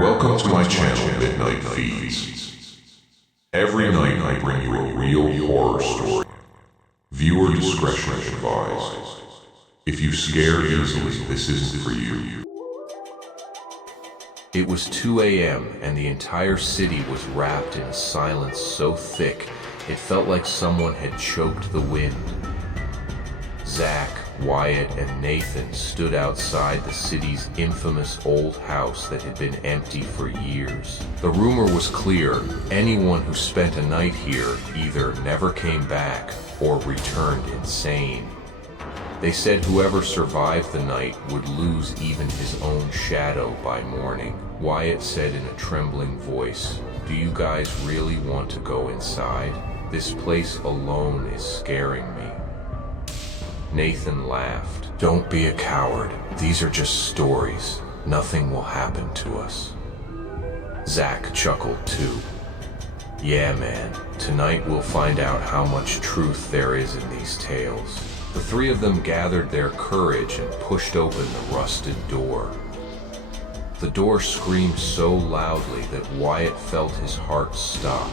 Welcome to my channel, Midnight Feeds. Every night I bring you a real horror story. Viewer discretion advised. If you scare easily, this isn't for you. It was 2 a.m. and the entire city was wrapped in a silence so thick it felt like someone had choked the wind. Zach, Wyatt, and Nathan stood outside the city's infamous old house that had been empty for years. The rumor was clear: anyone who spent a night here either never came back or returned insane. They said whoever survived the night would lose even his own shadow by morning. Wyatt said in a trembling voice, "Do you guys really want to go inside? This place alone is scaring me." Nathan laughed. "Don't be a coward. These are just stories. Nothing will happen to us." Zach chuckled too. "Yeah, man. Tonight we'll find out how much truth there is in these tales." The three of them gathered their courage and pushed open the rusted door. The door screamed so loudly that Wyatt felt his heart stop.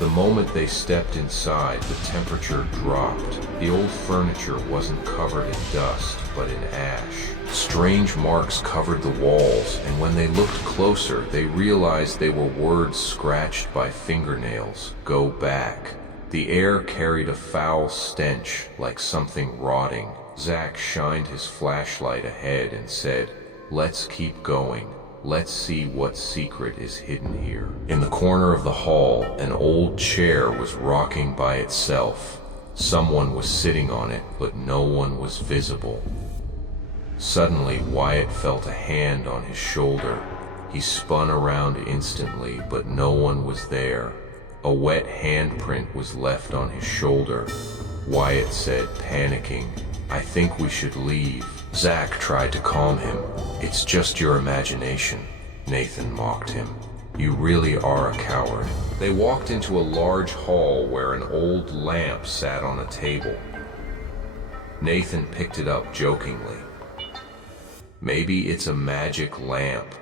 The moment they stepped inside, the temperature dropped. The old furniture wasn't covered in dust, but in ash. Strange marks covered the walls, and when they looked closer, they realized they were words scratched by fingernails. "Go back." The air carried a foul stench, like something rotting. Zach shined his flashlight ahead and said, "Let's keep going. Let's see what secret is hidden here." In the corner of the hall, an old chair was rocking by itself. Someone was sitting on it, but no one was visible. Suddenly, Wyatt felt a hand on his shoulder. He spun around instantly, but no one was there. A wet handprint was left on his shoulder. Wyatt said, panicking, "I think we should leave." Zach tried to calm him. "It's just your imagination," Nathan mocked him. "You really are a coward." They walked into a large hall where an old lamp sat on a table. Nathan picked it up jokingly. "Maybe it's a magic lamp."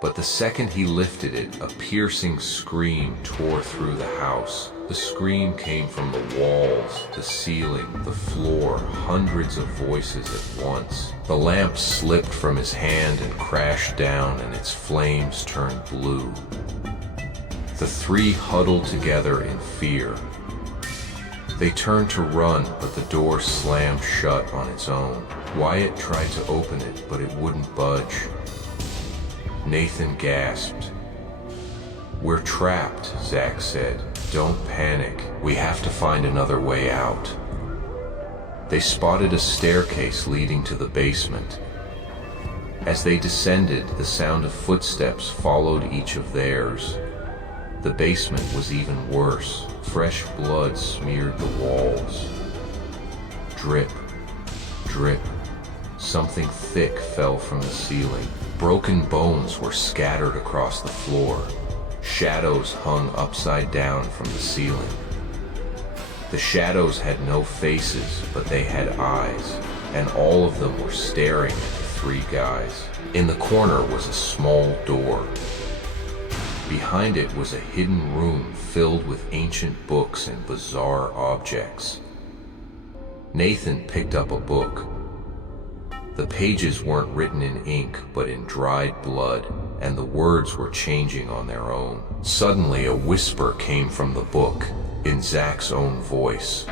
But the second he lifted it, a piercing scream tore through the house. The scream came from the walls, the ceiling, the floor, hundreds of voices at once. The lamp slipped from his hand and crashed down, and its flames turned blue. The three huddled together in fear. They turned to run, but the door slammed shut on its own. Wyatt tried to open it, but it wouldn't budge. Nathan gasped. "We're trapped," Zach said. "Don't panic. We have to find another way out." They spotted a staircase leading to the basement. As they descended, the sound of footsteps followed each of theirs. The basement was even worse. Fresh blood smeared the walls. Drip, drip. Something thick fell from the ceiling. Broken bones were scattered across the floor. Shadows hung upside down from the ceiling. The shadows had no faces, but they had eyes, and all of them were staring at the three guys. In the corner was a small door. Behind it was a hidden room filled with ancient books and bizarre objects. Nathan picked up a book. The pages weren't written in ink, but in dried blood, and the words were changing on their own. Suddenly, a whisper came from the book, in Zach's own voice.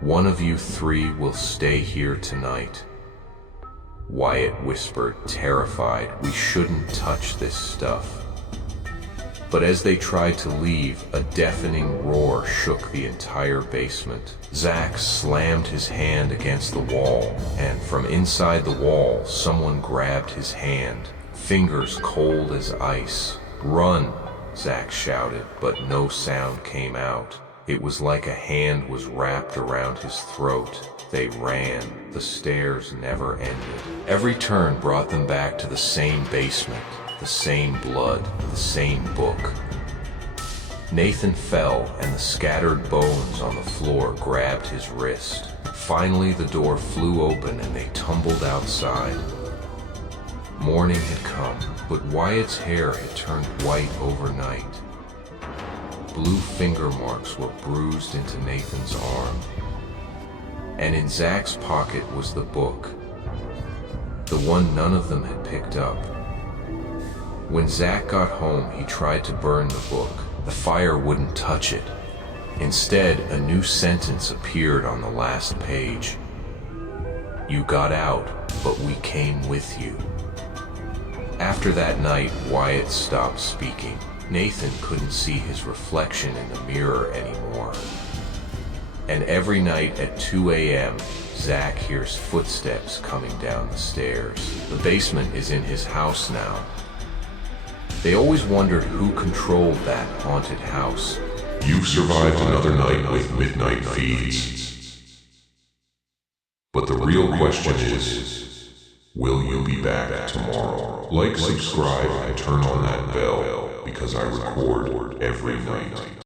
"One of you three will stay here tonight." Wyatt whispered, terrified, "We shouldn't touch this stuff." But as they tried to leave, a deafening roar shook the entire basement. Zach slammed his hand against the wall, and from inside the wall, someone grabbed his hand, fingers cold as ice. "Run!" Zach shouted, but no sound came out. It was like a hand was wrapped around his throat. They ran. The stairs never ended. Every turn brought them back to the same basement. The same blood, the same book. Nathan fell, and the scattered bones on the floor grabbed his wrist. Finally, the door flew open and they tumbled outside. Morning had come, but Wyatt's hair had turned white overnight. Blue finger marks were bruised into Nathan's arm. And in Zach's pocket was the book, the one none of them had picked up. When Zach got home, he tried to burn the book. The fire wouldn't touch it. Instead, a new sentence appeared on the last page. "You got out, but we came with you." After that night, Wyatt stopped speaking. Nathan couldn't see his reflection in the mirror anymore. And every night at 2 a.m., Zach hears footsteps coming down the stairs. The basement is in his house now. They always wondered who controlled that haunted house. You've survived another night with midnight feeds. But the real question is, will you be back tomorrow? Like, subscribe, and turn on that bell, because I record every night.